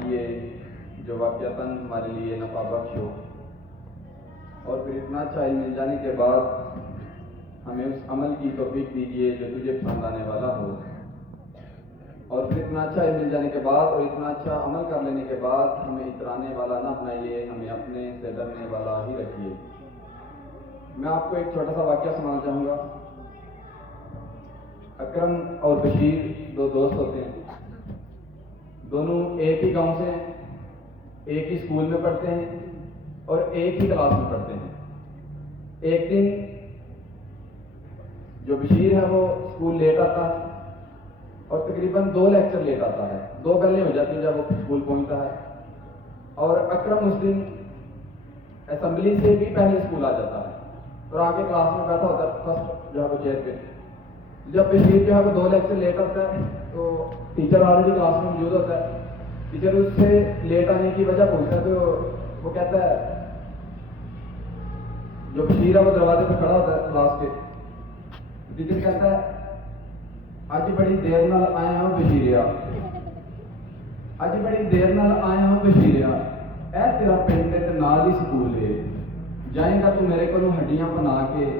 فرمائیے جو واقعتاً ہمارے لیے نفع بخش ہو، اور پھر اتنا اچھا علم مل جانے کے بعد ہمیں اس عمل کی توفیق دیجیے جو تجھے پسند آنے والا ہو، اور پھر اتنا اچھا علم مل جانے کے بعد اور اتنا اچھا عمل کر لینے کے بعد ہمیں اترانے والا نہ بنائیے، ہمیں اپنے سے ڈرنے والا ہی رکھیے۔ میں آپ کو ایک چھوٹا سا واقعہ سنانا چاہوں گا۔ اکرم اور بشیر دو دوست ہوتے ہیں، دونوں ایک ہی گاؤں سے ہیں، ایک ہی اسکول میں پڑھتے ہیں اور ایک ہی کلاس میں پڑھتے ہیں۔ ایک دن جو بشیر ہے وہ اسکول لیٹ آتا ہے اور تقریباً 2 لیکچر لیٹ آتا ہے، 2 بیلیں ہو جاتی ہیں جب وہ اسکول پہنچتا ہے، اور اکرم اس دن اسمبلی سے بھی پہلے اسکول آ جاتا ہے اور آگے کلاس میں بیٹھا ہوتا ہے فرسٹ جو ہے وہ چیئر پہ۔ جب بشیر جو ہے وہ 2 لیکچر لیٹ آتا ہے تو ٹیچر آلریڈی کلاس میں موجود ہوتا ہے، ٹیچر اس سے لیٹ آنے کی وجہ پوچھتا ہے تو وہ کہتا ہے، جو بشیر ہے وہ دروازے پہ کھڑا ہوتا ہے کلاس کے، ٹیچر کہتا ہے اج بڑی دیر نال آئے ہوں بشیریا، اج بڑی دیر نال آئے ہوں بشیریا، اے تیرا پنڈ تے نال ہی سکول ہے، جائیں گا تو میرے کو ہڈیاں بنا کے،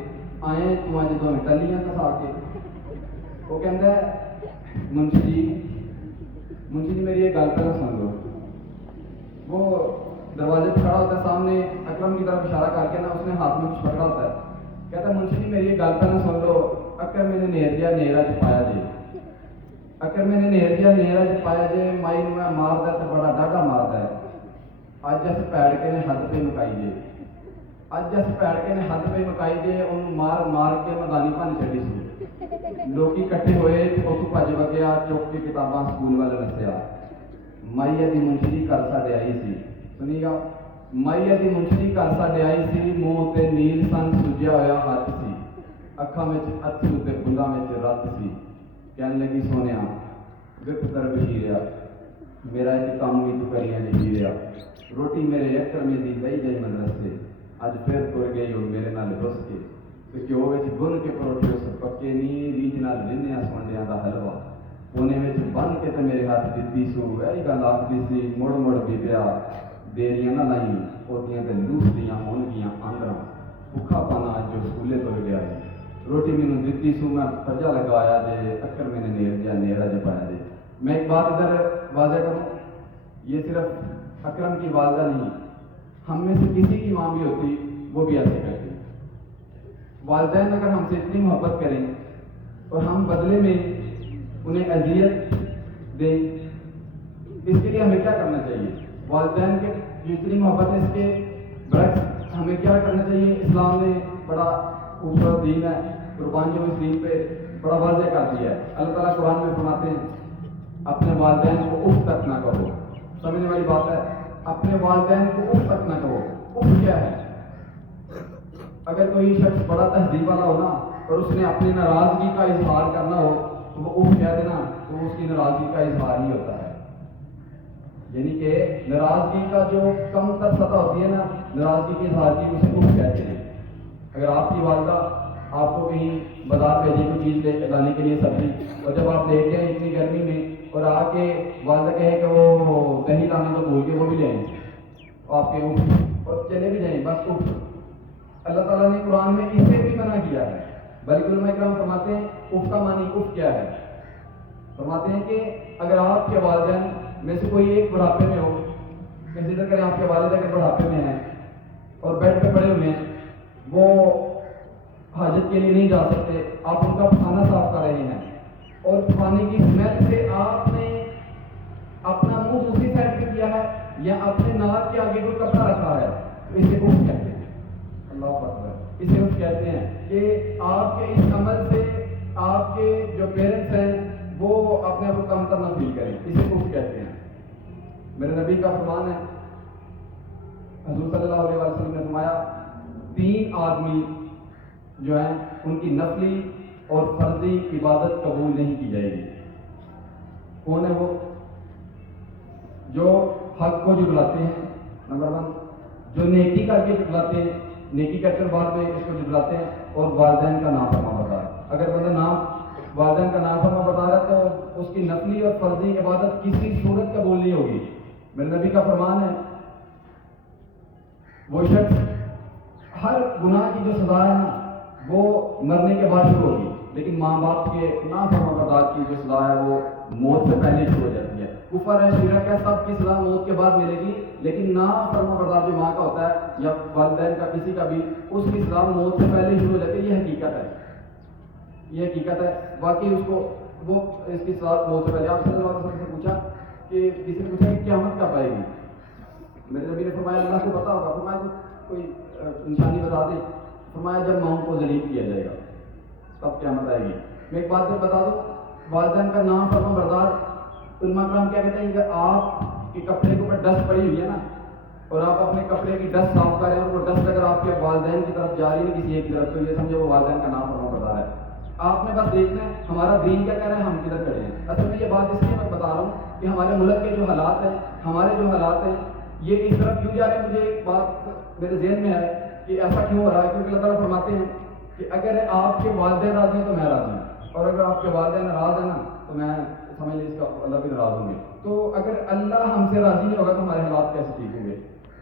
آئے تو اج دو ٹلیاں کسا کے۔ وہ کہتا ہے منشی جی میری یہ گل پہلے سن لو۔ وہ دروازے پہ کھڑا ہوتا ہے، سامنے اکرم کی طرف اشارہ کر کے نا اس نے ہاتھ میں کچھ پکڑا ہوتا ہے، کہتا ہے منشی جی میری یہ گل پہلے سن لو، اکر میں نے نیرجیا نیرا چ پایا جی، اکر میں نے نیرجیا نیرا چ پایا جی، مائی نو میں ماردا تے بڑا ڈاڈا ماردا ہے، اج اس پیڑکے نے حد پہ مکائی جے، اج اس پیڑکے نے حد پہ مکائی جے، انہوں مار مار کے مدانی بن چڑی سی، لوکی کٹھے ہوئے اتوں بھج وگیا، چک کے کتاباں سکول والے نسیا، مائی ادی منشی گھر ساڈے آئی سی، سنی گا، مائی ادی منشی گھر ساڈے آئی سی، منہ تے نیل سن سجیا ہوا ہاتھ سی، اکھاں وچ اتھرو تے بلاں وچ رت سی، کہن لگی سونیا وے پتر بشیریا میرا ایک کام بھی تو کریاں جشیریا، روٹی میرے اکر میں دی لئی جائی مدرسے، اج پھر تر گئی ہو میرے نال رس کے، تے گھیو وچ بن کے پروٹھے اس پکے نی، ریج نال رنیا سونڈیاں دا حلوا، کونے وچ بن کے تے میرے ہاتھ دتی سو، ایہی گل آکھدی سی مڑ مڑ بیبیا دیریاں نہ لائیں، اوہدیاں تے لوسدیاں ہون گیاں آندراں، بھکھا پانا اج جو سکولے تر گیا ہے، روٹی مینوں دتی سو میں پجا لگایا جے، اکر میں نے نیرجیا نیرا چ پایا جے۔ میں ایک بات ادھر واضح کروں، یہ صرف اکرم کی والدہ نہیں، ہم میں سے کسی کی ماں بھی ہوتی وہ بھی ایسے کرتی۔ والدین اگر ہم سے اتنی محبت کریں اور ہم بدلے میں انہیں اذیت دیں، اس کے لیے ہمیں کیا کرنا چاہیے؟ والدین کے جو اتنی محبت ہے اس کے برعکس ہمیں کیا کرنا چاہیے؟ اسلام نے بڑا خوبصورت دین ہے، قربانیوں اس دین پہ بڑا واضح کر دیا ہے۔ اللہ تعالیٰ قرآن میں فرماتے ہیں اپنے والدین کو اف تک نہ کہو، سمجھنے والی بات ہے، اپنے والدین کو اف تک نہ کہو۔ اف کیا ہے؟ اگر کوئی شخص بڑا تہذیب والا ہو نا اور اس نے اپنی ناراضگی کا اظہار کرنا ہو تو وہ اف کہہ دینا تو وہ اس کی ناراضگی کا اظہار ہی ہوتا ہے، یعنی کہ ناراضگی کا جو کم تر سطح ہوتی ہے نا ناراضگی کے اظہار کی، اسے اف کہتے ہیں۔ اگر آپ کی والدہ آپ کو کہیں بازار بھیجے کوئی چیز لے لانے کے لیے سبزی، اور جب آپ لے کے آئیں اتنی گرمی میں اور آ کے والدہ کہے کہ وہ دہی لانے تو بھول کے وہ بھی لے آئیں، آپ کے اف اور چلے بھی جائیں بس اف۔ اللہ تعالیٰ نے قرآن میں اسے بھی منع کیا ہے، بلکہ علماء کرام فرماتے ہیں اف کا معنی اف کیا ہے؟ فرماتے ہیں کہ اگر آپ کے والدین میں سے کوئی ایک بڑھاپے میں ہو، کنسیڈر کریں آپ کے والد اگر بڑھاپے میں ہیں اور بیڈ پہ پڑے ہوئے ہیں، وہ حاجت کے لیے نہیں جا سکتے، آپ ان کا کھانا صاف کر رہے ہیں اور کھانے کی اسمیل سے آپ نے اپنا منہ دوسری سائڈ پہ کیا ہے یا اپنے ناک کے آگے کوئی کپڑا رکھا ہے، تو اسے اف کہتے ہیں۔ اللہ اکبر، اسے اف کہتے ہیں کہ آپ کے اس عمل سے آپ کے جو پیرنٹس ہیں وہ اپنے آپ کو کم تر نہ فیل کریں، اسے اف کہتے ہیں۔ میرے نبی کا فرمان ہے، حضور صلی اللہ علیہ وسلم نے فرمایا 3 آدمی جو ہیں ان کی نفلی اور فرضی عبادت قبول نہیں کی جائے گی۔ کون ہے وہ؟ جو حق کو جھٹلاتے ہیں، نمبر 1، جو نیکی کر کے جھٹلاتے ہیں، نیکی کرتے بعد میں اس کو جھٹلاتے ہیں، اور والدین کا نافرمان بتا ہے۔ اگر بندہ والدین کا نافرمان بتا رہا ہے تو اس کی نفلی اور فرضی عبادت کسی صورت قبول نہیں ہوگی۔ میرے نبی کا فرمان ہے وہ شخص ہر گناہ کی جو سزا ہے نا وہ مرنے کے بعد شروع ہوگی، لیکن ماں باپ کے نافرمان بردار کی جو سزا ہے وہ موت سے پہلے شروع ہو جاتی ہے۔ کفر ہے، شرک ہے، سب کی سزا موت کے بعد ملے گی، لیکن نافرمان بردار جو ماں کا ہوتا ہے یا والدین کا کسی کا بھی، اس کی سزا موت سے پہلے شروع ہو جاتی ہے۔ یہ حقیقت ہے، یہ حقیقت ہے واقعی۔ اس کو وہ اس کی سزا موت سے پہلے۔ آپ صلی اللہ علیہ وسلم سے پوچھا کہ کسی نے پوچھا کہ قیامت کب آئے گی؟ میرے نبی نے فرمایا اللہ کو پتا ہوگا۔ فرمایا کوئی نشانی بتا دے۔ فرمایا جب ماؤں کو ذلیل کیا جائے گا تب قیامت آئے گی۔ میں ایک بات بتا دوں، والدین کا نام فرما بردار، علماء کرام کیا کہتے ہیں کہ آپ کے کپڑے کے اوپر ڈسٹ پڑی ہوئی ہے نا، اور آپ اپنے کپڑے کی ڈسٹ صاف کریں اور وہ ڈسٹ اگر آپ کے والدین کی طرف جا رہی ہے کسی ایک کی طرف، تو یہ سمجھو وہ والدین کا نام فرما بردار ہے۔ آپ نے بس دیکھنا ہے ہمارا دین کیا کہہ رہا ہے، ہم کدھر کھڑے ہیں۔ اصل میں یہ بات اس لیے میں بتا رہا ہوں کہ ہمارے ملک کے جو حالات ہیں، ہمارے جو حالات ہیں یہ اس طرف کیوں جا رہے ہیں۔ مجھے ایک بات میرے ذہن میں ہے کہ ایسا کیوں ہو رہا ہے، کیونکہ اللہ تعالیٰ فرماتے ہیں کہ اگر آپ کے والدین راضی ہیں تو میں راضی ہوں، اور اگر آپ کے والدین ناراض ہیں نا تو میں سمجھ لیں اس کا اللہ بھی ناراض ہوں گے۔ تو اگر اللہ ہم سے راضی نہیں ہوگا تو ہمارے حالات کیسے ٹھیک ہوں گے۔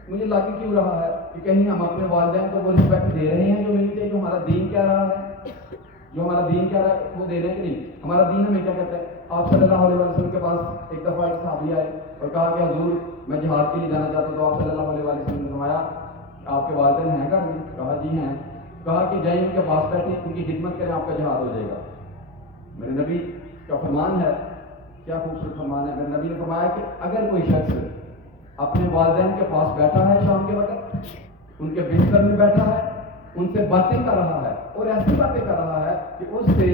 مجھے لگ کیوں رہا ہے کہ کہیں ہم اپنے والدین کو وہ رسپیکٹ دے رہے ہیں جو ملنی چاہیے، جو ہمارا دین کہہ رہا ہے، جو ہمارا دین کہہ رہا ہے وہ دے رہے ہیں کہ نہیں۔ ہمارا دین ہمیں کیا کہتا ہے؟ آپ صلی اللہ علیہ وسلم کے پاس ایک دفعہ ایک صحابی آئے اور کہا کہ حضور میں جہاد کے لیے جانا چاہتا ہوں، تو آپ صلی اللہ علیہ وسلم نے فرمایا آپ کے والدین ہیں گھر میں؟ کہا جی ہیں۔ کہا کہ جائیں ان کے پاس بیٹھیں، ان کی خدمت کریں، آپ کا جہاد ہو جائے گا۔ میرے نبی کا فرمان ہے، کیا خوبصورت فرمان ہے۔ میرے نبی نے فرمایا کہ اگر کوئی شخص اپنے والدین کے پاس بیٹھا ہے شام کے وقت، ان کے بستر میں بیٹھا ہے، ان سے باتیں کر رہا ہے اور ایسی باتیں کر رہا ہے کہ اس سے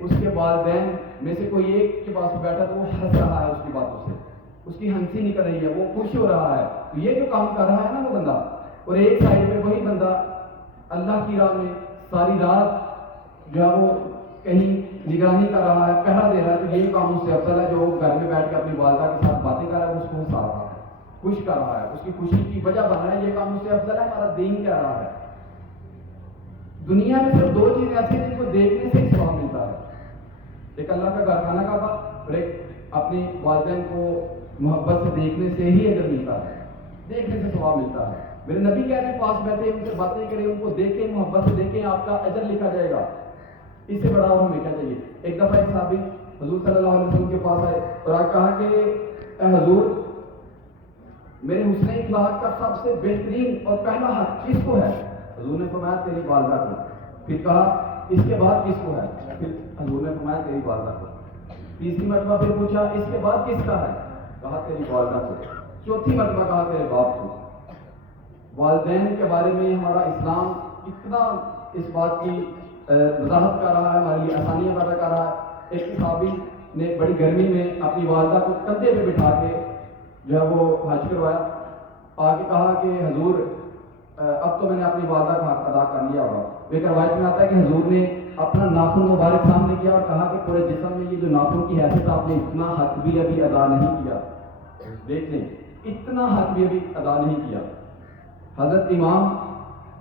اس کے والدین میں سے کوئی ایک کے پاس بیٹھا تو وہ ہنس رہا ہے، اس کی باتوں سے اس کی ہنسی نکل رہی ہے، وہ خوش ہو رہا ہے، تو یہ جو کام کر رہا ہے نا وہ بندہ، اور ایک سائڈ پہ وہی بندہ اللہ کی راہ میں ساری رات جو ہے وہ کہیں نگرانی کر رہا ہے، پہرا دے رہا ہے، تو یہ کام اس سے افضل ہے جو گھر میں بیٹھ کے اپنی والدہ کے ساتھ باتیں کر رہا ہے، اس کو ہنسا رہا ہے، خوش کر رہا ہے، اس کی خوشی کی وجہ بن رہا ہے، یہ کام اس سے افضل ہے۔ ہمارا دین کہہ رہا ہے دنیا میں صرف دو چیزیں ایسی ہیں جن کو دیکھنے سے ہی ثواب ملتا ہے، ایک اللہ کا گھر خانہ کعبہ، اور ایک اپنی والدین کو محبت سے دیکھنے سے ہی اجر ملتا ہے، دیکھنے سے ثواب ملتا ہے۔ میرے نبی کہہ رہے ہیں پاس بیٹھے ان سے باتیں کریں، ان کو دیکھیں، محبت سے دیکھیں، آپ کا اجر لکھا جائے گا، اس سے بڑا اور ہمیں کیا چاہیے۔ ایک دفعہ ایک صحابی حضور صلی اللہ علیہ وسلم کے پاس آئے اور آپ کہا کہ اے حضور میرے حسن اخلاق کا سب سے بہترین اور پہلا حق کس کو ہے؟ حضور نے فرمایا تیری والدہ کو۔ پھر کہا اس کے بعد کس کو ہے؟ پھر حضور نے فرمایا تیری والدہ کو۔ تیسری مرتبہ پھر پوچھا اس کے بعد کس کا ہے؟ کہا تیری والدہ کو۔ چوتھی مرتبہ کہا تیرے باپ کو۔ والدین کے بارے میں ہمارا اسلام کتنا اس بات کی وضاحت کر رہا ہے، ہمارے لیے آسانیاں پیدا کر رہا ہے۔ ایک صحابی نے بڑی گرمی میں اپنی والدہ کو کندھے پہ بٹھا کے جو ہے وہ حج کروایا، آ کے کہا کہ حضور اب تو میں نے اپنی والدہ کا حق ادا کر لیا ہوگا۔ ایک روایت میں آتا ہے کہ حضور نے اپنا ناخن مبارک سامنے کیا اور کہا کہ پورے جسم میں یہ جو ناخن کی حیثیت آپ نے اتنا حق بھی ابھی ادا نہیں کیا، دیکھ لیں اتنا حق بھی ابھی ادا نہیں کیا۔ حضرت امام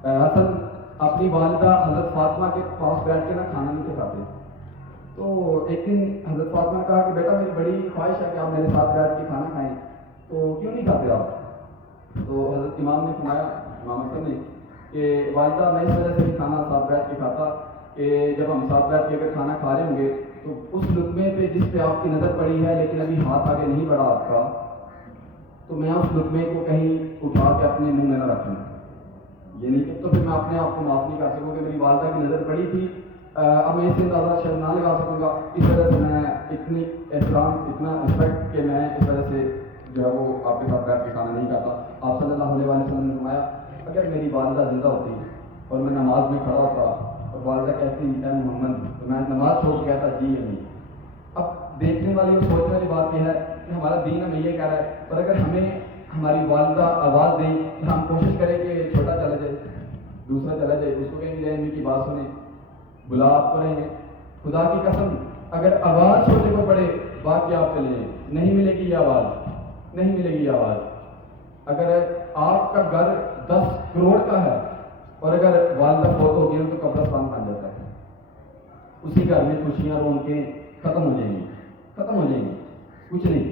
حسن اپنی والدہ حضرت فاطمہ کے پاس بیٹھ کے نا کھانا نہیں تھے کھاتے، تو ایک دن حضرت فاطمہ نے کہا کہ بیٹا میری بڑی خواہش ہے کہ آپ میرے ساتھ بیٹھ کے کھانا کھائیں، تو کیوں نہیں کھاتے آپ؟ تو حضرت امام نے فرمایا، امام حسن نے، کہ والدہ میں اس وجہ سے بھی کھانا ساتھ بیٹھ کے کھاتا کہ جب ہم ساتھ بیٹھ کے اگر کھانا کھا رہے ہوں گے تو اس لقمے پہ جس پہ آپ کی نظر پڑی ہے لیکن ابھی ہاتھ آگے نہیں بڑھا آپ کا، تو میں اس لقمے کو کہیں اٹھا کے اپنے منہ میں نہ رکھوں، یہ نہیں تو پھر میں اپنے آپ کو معاف نہیں کر سکوں کہ میری والدہ کی نظر پڑی تھی، اب میں اس سے اندازہ شاید نہ لگا سکوں گا، اس وجہ سے میں اتنی احترام اتنا رسپیکٹ کہ میں اس وجہ سے جو ہے وہ آپ کے ساتھ بیٹھ کے کھانا نہیں کھاتا۔ آپ صلی اللہ علیہ وسلم نے فرمایا اگر میری والدہ زندہ ہوتی اور میں نماز میں کھڑا ہوتا اور والدہ کہتی اے محمد، تو میں نماز چھوڑ کے کہتا جی امی۔ اب دیکھنے والی اور سوچنے والی بات یہ ہے کہ ہمارا دین ہمیں یہ کہہ رہا ہے، پر اگر ہمیں ہماری والدہ آواز دیں تو ہم کوشش کریں کہ چھوٹا چلا جائے، دوسرا چلا جائے، اس کو کہیں گے امی کی بات سنیں، بلا آپ کریں گے۔ خدا کی قسم اگر آواز چھوٹے کو پڑے باقی آپ چلے جائیں، نہیں ملے گی یہ آواز، نہیں ملے گی یہ آواز۔ اگر آپ کا گھر 10 کروڑ کا ہے اور اگر والدہ فوت ہو گئی تو قبرستان بن جاتا ہے، اسی گھر میں خوشیاں رونقیں ختم ہو جائیں گی، ختم ہو جائیں گی، کچھ نہیں۔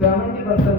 70%,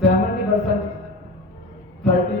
70% 30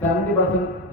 70%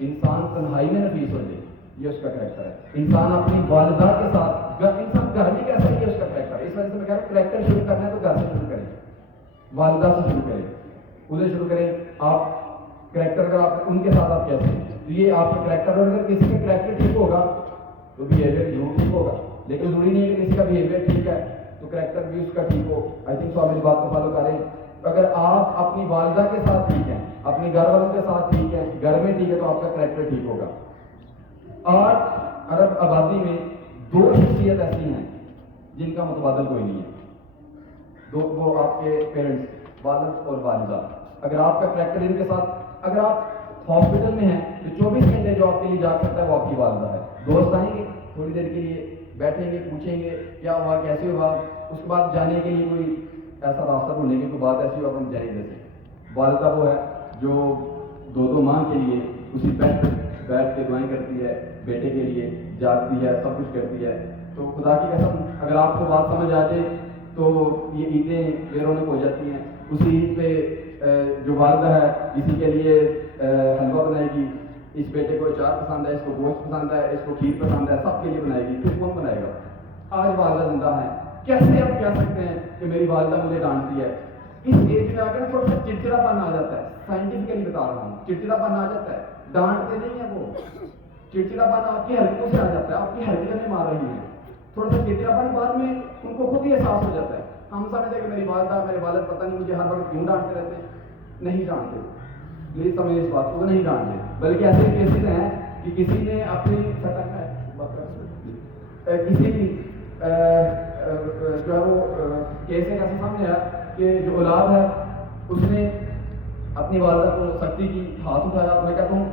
انسان تنہائی میں نفیس ہو جائے، یہ اس کا کریکٹر ہے۔ انسان اپنی والدہ کے ساتھ، انسان گھر میں کیسا ہے، یہ اس کا کریکٹر ہے۔ اس وجہ سے میں کہہ رہا ہوں کریکٹر شروع کرنا ہے تو گھر سے شروع کریں، والدہ سے شروع کریں، ادھر شروع کریں۔ آپ کریکٹر اگر آپ ان کے ساتھ آپ کیسے ہیں تو یہ آپ کا کریکٹر، اور اگر کسی کا کریکٹر ٹھیک ہوگا تو بیہیویئر ضرور ٹھیک ہوگا، لیکن ضروری نہیں ہے کہ کسی کا بیہیویئر ٹھیک ہے تو کریکٹر بھی اس کا ٹھیک ہو۔ آئی تھنک سو آپ میری بات کو فالو کریں۔ اگر آپ اپنی والدہ کے ساتھ ٹھیک ہیں، اپنے گھر والوں کے ساتھ ٹھیک ہے، گھر میں ٹھیک ہے، تو آپ کا کریکٹر ٹھیک ہوگا۔ 8 ارب آبادی میں 2 شخصیت ایسی ہیں جن کا متبادل کوئی نہیں ہے، وہ آپ کے پیرنٹس، والد اور والدہ۔ اگر آپ کا کریکٹر ان کے ساتھ، اگر آپ ہاسپٹل میں ہیں تو 24 گھنٹے جو آپ کے لیے جاگ سکتا ہے وہ آپ کی والدہ ہے۔ دوست آئیں گے تھوڑی دیر کے لیے، بیٹھیں گے، پوچھیں گے کیا ہوا، کیسے ہوا، اس کے بعد جانے کے لیے کوئی ایسا راستہ ڈھونڈیں گے، کوئی بات ایسی ہو اپن جائیں جیسے۔ والدہ وہ ہے جو 2 ماہ کے لیے اسی بیڈ پہ بیٹھ کے دعائیں کرتی ہے، بیٹے کے لیے جاگتی ہے، سب کچھ کرتی ہے۔ تو خدا کی قسم اگر آپ کو بات سمجھ آ جائے تو یہ عیدیں بے رونق ہو جاتی ہیں۔ اسی عید پہ جو والدہ ہے کسی کے لیے حلوہ بنائے گی، اس بیٹے کو اچار پسند ہے، اس کو گوشت پسند ہے، اس کو کھیر پسند ہے، سب کے لیے بنائے گی، پھر کون بنائے گا؟ آج والدہ زندہ ہے، کیسے آپ کہہ سکتے ہیں کہ میری والدہ مجھے ڈانٹتی ہے؟ اس ایج میں آ کر تھوڑا سا چڑچڑا پن آ جاتا ہے، سائنٹیفکلی بتا رہا ہوں، چڑچڑا پن آ جاتا ہے، ڈانٹتے نہیں ہیں وہ، چڑچڑا پن آپ کی حرکتوں سے آ جاتا ہے، آپ کی حرکتیں مار رہی ہیں، تھوڑا سا چڑچڑا پن بعد میں ان کو خود ہی احساس ہو جاتا ہے۔ ہم سمجھتے ہیں کہ میری والدہ میرے والد پتہ نہیں مجھے ہر وقت کیوں ڈانٹتے رہتے ہیں، نہیں ڈانٹتے، پلیز سمجھیں اس بات کو، نہیں ڈانٹتے، بلکہ ایسے کیسز ہیں کہ کسی نے اپنی کسی جو ہے وہ کیس ایک ایسا سامنے آیا کہ جو اولاد ہے اس نے اپنی والدہ کو سختی کی، ہاتھ اٹھایا، میں کہتا ہوں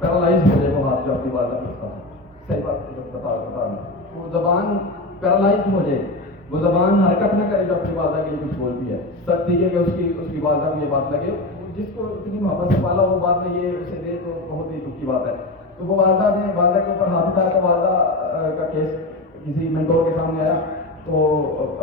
پیرالائز ہو جائے وہ ہاتھ جو اپنی والدہ کو اٹھاتا ہے، صحیح بات بتا رہا ہوں، وہ زبان پیرالائز ہو جائے، وہ زبان حرکت نہ کرے جو اپنی والدہ کے لیے کچھ بولتی ہے، سختی ہے کہ اس کی والدہ کو یہ بات لگے، جس کو اتنی محبت سے پالا وہ بات میں یہ اسے دے تو بہت ہی دکھ کی بات ہے۔ تو وہ والدہ کے اوپر ہاتھ اٹھایا تھا، والدہ کا کیس کسی منٹور کے سامنے آیا، تو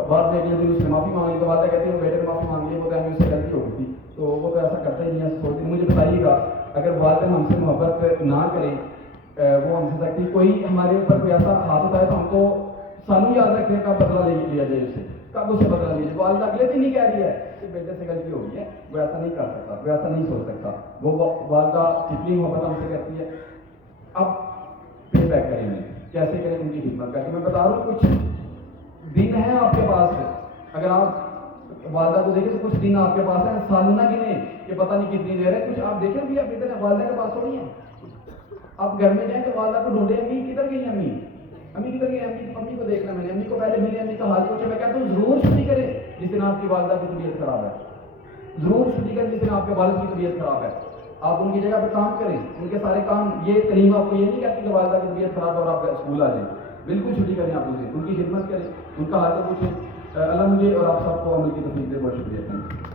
بعد میں اگلے دن اس نے معافی مانگی، تو والدہ کہتی ہے وہ بیٹے نے معافی مانگی ہے، وہ ٹائم اس سے غلطی ہو گئی تھی، تو وہ تو ایسا کرتا ہی نہیں ہے، سوچتی مجھے بتائیے گا اگر والدہ ہم سے محبت نہ کریں، وہ ہم سے سکتی کوئی ہمارے اوپر کوئی ایسا ہاتھ اٹھائے تو ہم کو سانو یاد رکھنے کا بدلہ لیا جائے، اس سے کب اسے بدلہ لیا جائے۔ والدہ اگلے دن ہی کہہ رہی ہے کہ بیٹے سے غلطی ہو گئی ہے، وہ ایسا نہیں کر سکتا، وہ ایسا نہیں سوچ سکتا، وہ والدہ کتنی محبت ہم سے کرتی ہے۔ اب پے بیک کریں گے کیسے کریں ان کی خدمت کر کے، میں بتا رہا ہوں کچھ دن ہیں آپ کے پاس، اگر آپ والدہ کو دیکھیں تو کچھ دن آپ کے پاس ہیں، سالانہ گنیں کہ پتہ نہیں کتنی دیر ہے، کچھ آپ دیکھیں بھی آپ ادھر والدہ کے پاس تھوڑی ہیں، آپ گھر میں جائیں تو والدہ کو ڈھونڈیں، امی کدھر گئی، امی کدھر گئی، امی کو دیکھنا، میں نے امی کو پہلے ملی، امی کا حال پوچھا، میں کہتا ہوں ضرور چھٹی کریں جس دن آپ کی والدہ کی طبیعت خراب ہے، ضرور چھٹی کریں جس دن آپ کے والد کی طبیعت خراب ہے، آپ ان کی جگہ پہ کام کریں، ان کے سارے کام، یہ تعلیم آپ کو یہ نہیں کہتی کہ والدہ کی طبیعت خراب ہے اور آپ اسکول آ جائیں، بالکل چھٹی کریں، آپ ان کی خدمت کریں، ان کا حال پوچھیں۔ اللہ مجھے اور آپ سب کو عمل کی توفیق دے، بہت شکریہ۔